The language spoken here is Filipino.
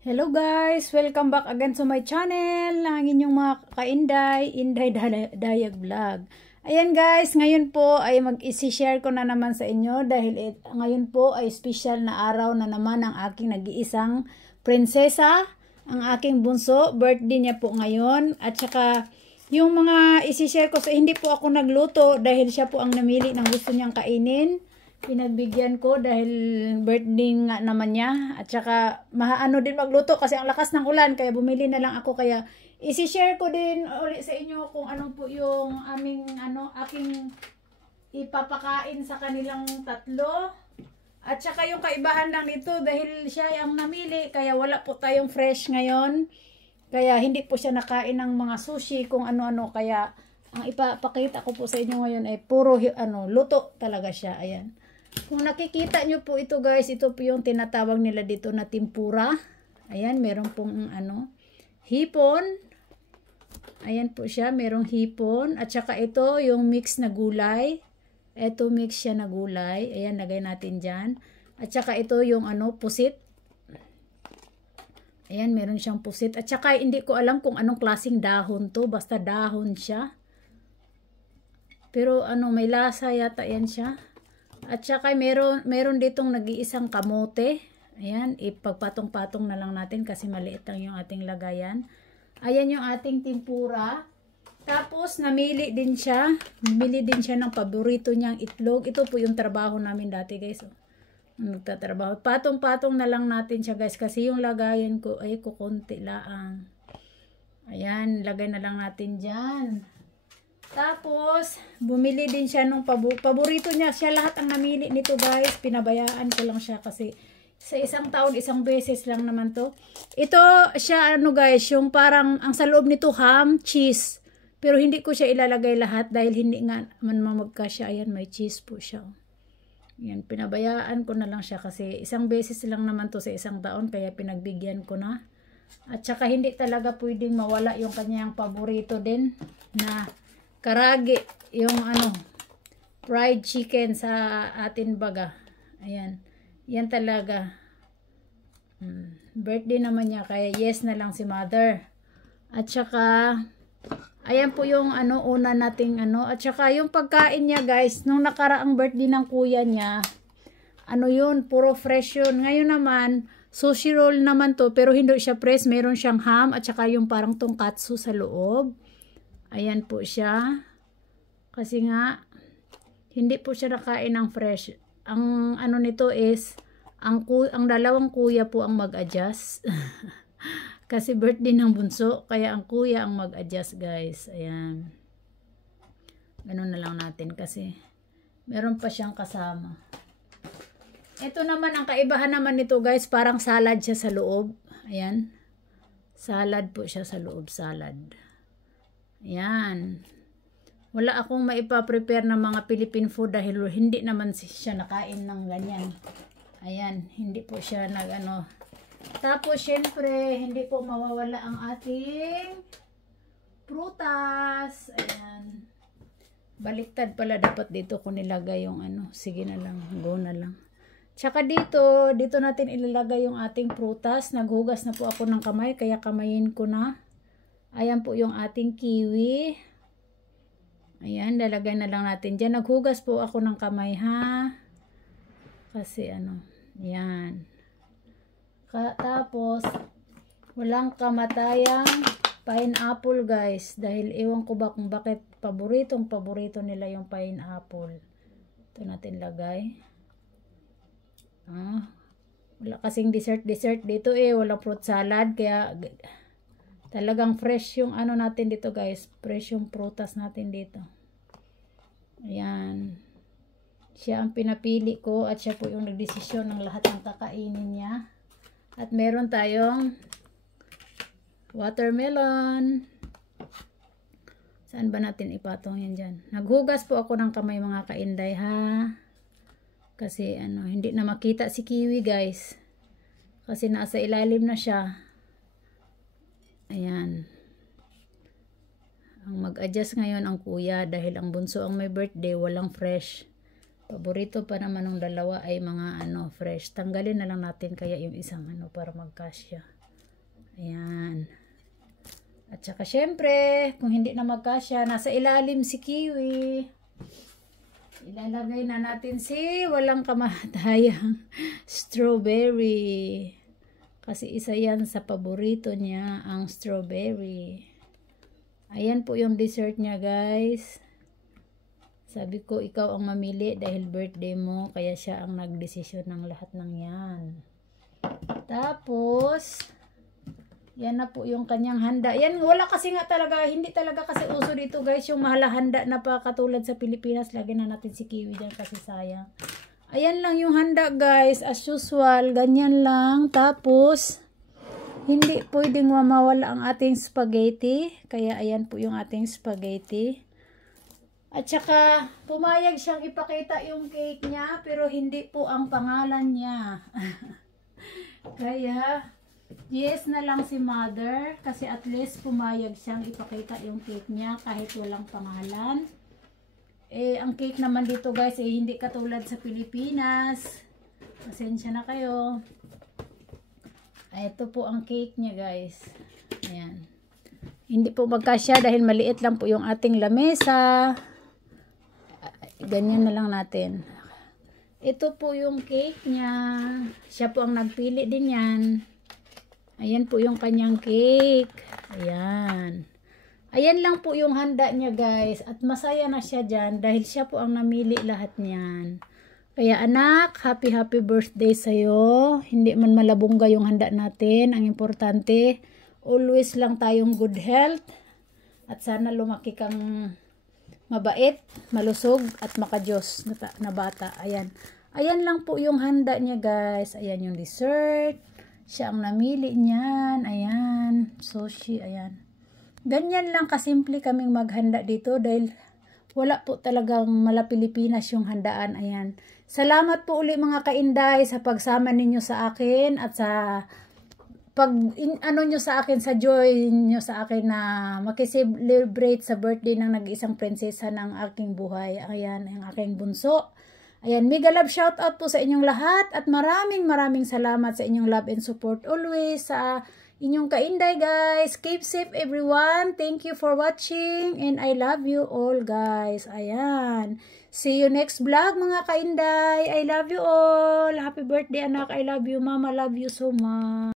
Hello guys! Welcome back again to my channel, ang inyong mga kainday, Inday Dayag Vlog. Ayan guys, ngayon po ay mag-i-share ko na naman sa inyo dahil ngayon po ay special na araw na naman ang aking nag-iisang prinsesa, ang aking bunso. Birthday niya po ngayon at saka yung mga i-share ko sa hindi po ako nagluto dahil siya po ang namili ng gusto niyang kainin. Pinagbigyan ko dahil birthday nga naman niya at saka maano din magluto kasi ang lakas ng ulan kaya bumili na lang ako, kaya isi-share ko din ulit sa inyo kung ano po yung aking ipapakain sa kanilang tatlo. At saka yung kaibahan lang nito dahil siya ang namili kaya wala po tayong fresh ngayon, kaya hindi po siya nakain ng mga sushi kung ano-ano, kaya ang ipapakita ko po sa inyo ngayon ay puro luto talaga siya. Ayan. Kung nakikita nyo po ito guys, ito po yung tinatawag nila dito na tempura. Ayan, meron pong hipon. Ayan po siya, merong hipon. At saka ito yung mix na gulay. Ito mix siya na gulay. Ayan, lagay natin dyan. At saka ito yung pusit. Ayan, meron siyang pusit. At saka hindi ko alam kung anong klaseng dahon to. Basta dahon siya. Pero may lasa yata yan siya. At saka meron ditong nag-iisang kamote. Ayan, ipagpatong-patong na lang natin kasi maliit lang yung ating lagayan. Ayan yung ating tempura. Tapos namili din siya. Bumili din siya ng paborito niyang itlog. Ito po yung trabaho namin dati guys. Nagtatrabaho. Patong-patong na lang natin siya guys kasi yung lagayan ko ay kukunti lang. Ayan, lagay na lang natin dyan. Tapos, bumili din siya nung paborito niya. Siya lahat ang namili nito guys. Pinabayaan ko lang siya kasi sa isang taon, isang beses lang naman to. Ito siya guys, yung parang ang sa loob nito ham, cheese. Pero hindi ko siya ilalagay lahat dahil hindi nga man magkasya. Ayan, may cheese po siya. Ayan, pinabayaan ko na lang siya kasi isang beses lang naman to sa isang taon kaya pinagbigyan ko na. At saka hindi talaga pwedeng mawala yung kanyang paborito din na karagi, yung fried chicken sa atin baga. Ayan. Yan talaga. Birthday naman niya kaya yes na lang si mother. At saka ayan po yung una nating at saka yung pagkain niya guys, nung nakaraang birthday ng kuya niya, yun, puro fresh yun. Ngayon naman, sushi roll naman to, pero hindi siya fresh. Meron siyang ham at saka yung parang tonkatsu sa loob. Ayan po siya. Kasi nga, hindi po siya nakain ng fresh. Ang nito is, ang dalawang kuya po ang mag-adjust. Kasi birthday ng bunso, kaya ang kuya ang mag-adjust guys. Ayan. Ganun na lang natin kasi meron pa siyang kasama. Ito naman, ang kaibahan naman nito guys, parang salad siya sa loob. Ayan. Salad po siya sa loob, salad. Ayan. Wala akong maipa-prepare ng mga Philippine food dahil hindi naman siya nakain ng ganyan. Ayan, hindi po siya Tapos, syempre, hindi po mawawala ang ating prutas. Ayan. Baliktad pala dapat dito ko nilagay yung Sige na lang, go na lang. Tsaka dito natin ilalagay yung ating prutas. Naghugas na po ako ng kamay, kaya kamayin ko na. Ayan po yung ating kiwi. Ayan, lalagay na lang natin dyan. Naghugas po ako ng kamay ha. Kasi yan. Tapos, walang kamatayang pineapple guys. Dahil ewan ko ba kung bakit paborito nila yung pineapple. Ito natin lagay. Wala kasing dessert dito walang fruit salad. Kaya talagang fresh yung natin dito guys. Fresh yung prutas natin dito. Ayan. Siya ang pinapili ko at siya po yung nagdesisyon ng lahat ng kakainin niya. At meron tayong watermelon. Saan ba natin ipatong yan dyan? Naghugas po ako ng kamay mga kainday ha. Kasi hindi na makita si kiwi guys. Kasi nasa ilalim na siya. Ayan. Ang mag-adjust ngayon ang kuya dahil ang bunso ang may birthday, walang fresh. Paborito pa naman ng dalawa ay mga fresh. Tanggalin na lang natin kaya yung isang para magkasya. Ayan. At saka syempre, kung hindi na magkasya, nasa ilalim si Kiwi. Ilalagay na natin si walang kamatayang strawberry. Kasi isa yan sa paborito niya, ang strawberry. Ayan po yung dessert niya, guys. Sabi ko, ikaw ang mamili dahil birthday mo, kaya siya ang nagdesisyon ng lahat ng yan. Tapos, yan na po yung kanyang handa. Yan, wala kasi nga talaga, hindi talaga kasi uso dito, guys, yung handa na pa katulad sa Pilipinas. Lagyan na natin si Kiwi dyan kasi sayang. Ayan lang yung handa, guys, as usual, ganyan lang. Tapos, hindi pwedeng mawala ang ating spaghetti. Kaya ayan po yung ating spaghetti. At saka, pumayag siyang ipakita yung cake niya, pero hindi po ang pangalan niya. Kaya, yes na lang si mother, kasi at least pumayag siyang ipakita yung cake niya kahit walang pangalan. Eh, ang cake naman dito, guys, eh, hindi katulad sa Pilipinas. Pasensya na kayo. Ito po ang cake niya, guys. Ayan. Hindi po magkasya dahil maliit lang po yung ating lamesa. Ganyan na lang natin. Ito po yung cake niya. Siya po ang nagpili din yan. Ayan po yung kanyang cake. Ayan. Ayan lang po yung handa niya, guys. At masaya na siya dyan dahil siya po ang namili lahat niyan. Kaya anak, happy birthday sa'yo. Hindi man malabongga yung handa natin. Ang importante, always lang tayong good health. At sana lumaki kang mabait, malusog, at makajos na bata. Ayan. Ayan lang po yung handa niya, guys. Ayan yung dessert. Siya ang namili niyan. Ayan. Sushi. Ayan. Ganyan lang kasimple kaming maghanda dito dahil wala po talagang mala Pilipinas yung handaan. Ayan. Salamat po uli mga kainday sa pagsama ninyo sa akin at sa ano nyo sa akin, sa joy nyo sa akin na makiselebrate sa birthday ng nag-iisang prinsesa ng aking buhay. Ayan, ang aking bunso. Ayan, mega love shout out po sa inyong lahat at maraming salamat sa inyong love and support always sa inyong kainday, guys. Keep safe everyone. Thank you for watching and I love you all, guys. Ayan. See you next vlog mga kainday. I love you all. Happy birthday anak. I love you. Mama love you so much.